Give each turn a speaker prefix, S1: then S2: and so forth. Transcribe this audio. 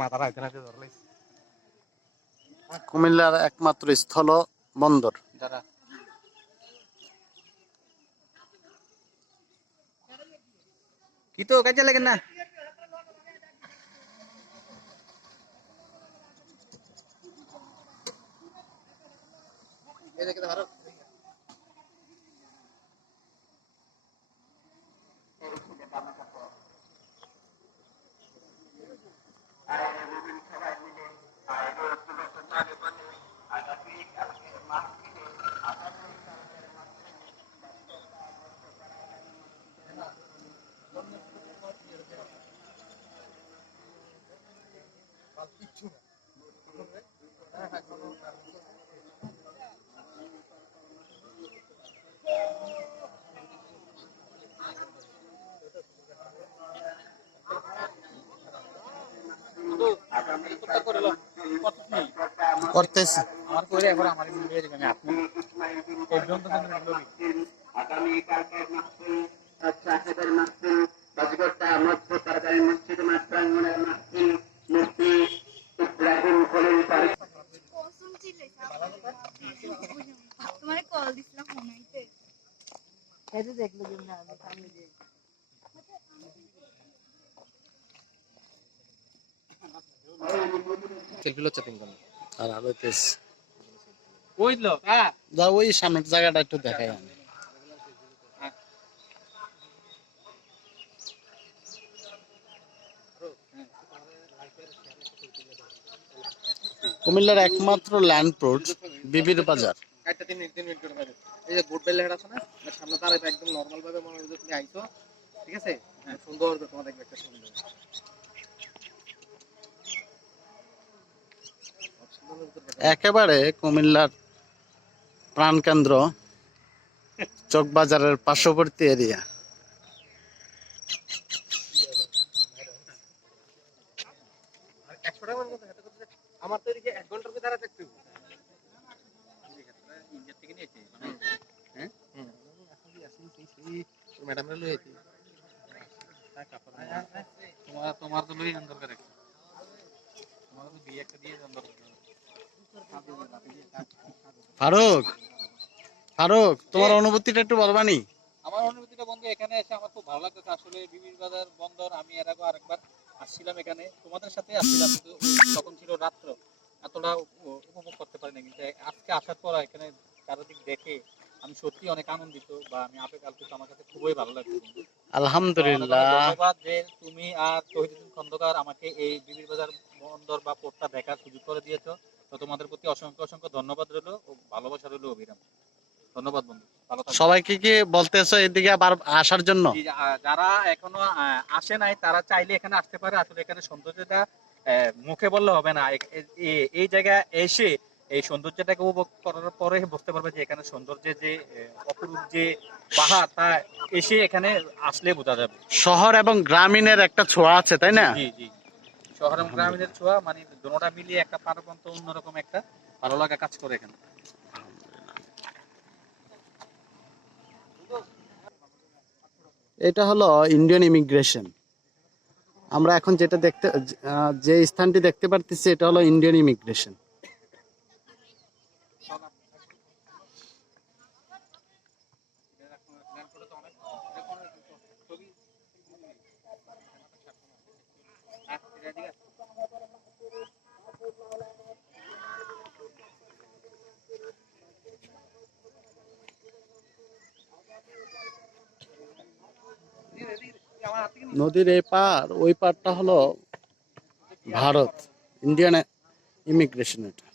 S1: মাথার আইতে
S2: কুমিল্লার একমাত্র স্থল বন্দর।
S1: যারা কি তো কাজে লাগে না? এই দেখে ধরো
S2: করতেছি।
S1: আমার করে একবার আমার মিলিয়ে দিবেন আপনি। এই পর্যন্ত সেলফি লচ্ছে তিনজন
S2: আর আলোতেছি
S1: বুঝলো হ্যাঁ
S2: যা ওই সামনের জায়গাটা একটু দেখাই আমি। কুমিল্লার একমাত্র ল্যান্ড পোর্ট বিবির বাজার।
S1: একটা তিন মিনিট তিন মিনিট করে পাবে এই যে গুড বেল হেড আছে না সামনে দাঁড়াবে একদম নর্মাল ভাবে মনে হয় তুমি আইছো ঠিক আছে? হ্যাঁ সুন্দর করে তোমার দেখবে একটা সুন্দর।
S2: একেবারে কুমিল্লার প্রাণকেন্দ্র চকবাজারের পার্শ্ববর্তী এরিয়া
S1: আমার তো এদিকে এক ঘণ্টার ভিতরে দাঁড়া থাকতে ম্যাডামের লই আইছি তোমার তোমার তো লই দরকার একটা। তোমার তো বিয়ে একটা দিয়ে দরকার
S2: ফারুক ফারুক তোমার অনুভূতিটা একটু বলবানি
S1: আমার অনুভূতিটা বন্ধু এখানে এসে আমার খুব ভালো লাগতেছে। আসলে বিবির বাজার বন্দর আমি এর আগে আরেকবার আসছিলাম এখানে। তোমাদের সাথে আসছিলাম তখন ছিল রাত্র। এতটা উপভোগ করতে পারি না কিন্তু আজকে আসার পর এখানে চারিদিক দেখে আমি সত্যি অনেক আনন্দিত বা আমি আমার কাছে খুবই ভালো লাগছে
S2: আলহামদুলিল্লাহ।
S1: ধন্যবাদ যে তুমি আর তহিদুদ্দিন খন্দকার আমাকে এই বিবির বাজার বন্দর বা পোর্টটা দেখার সুযোগ করে দিয়েছ। তো তোমাদের প্রতি অসংখ্য অসংখ্য ধন্যবাদ রইল ও ভালোবাসা রইল অভিরাম। ধন্যবাদ বন্ধু
S2: সবাইকে কি বলতেছো এদিকে আবার আসার জন্য?
S1: যারা এখনও আসে নাই তারা চাইলে এখানে আসতে পারে। আসলে এখানে সৌন্দর্যটা আহ, মুখে বললে হবে না। এই জায়গায় এসে এই সৌন্দর্যটাকে উপভোগ করার পরে বুঝতে পারবে যে এখানে সৌন্দর্যের যে অপরূপ যে পাহাড় তা এসে এখানে আসলে বোঝা যাবে।
S2: শহর এবং গ্রামীণের একটা ছোঁয়া আছে তাই না?
S1: জি জি। শহর এবং গ্রামীণের ছোঁয়া মানে দুটোটা মিলিয়ে একটা পারপন্ত অন্যরকম একটা ভালো লাগা কাজ করে এখানে।
S2: এটা হলো ইন্ডিয়ান ইমিগ্রেশন আমরা এখন যেটা দেখতে যে স্থানটি দেখতে পারতেছি এটা হলো ইন্ডিয়ান ইমিগ্রেশন নদীর এই পার ওই পারটা হলো ভারত ইন্ডিয়ান ইমিগ্রেশন এটা।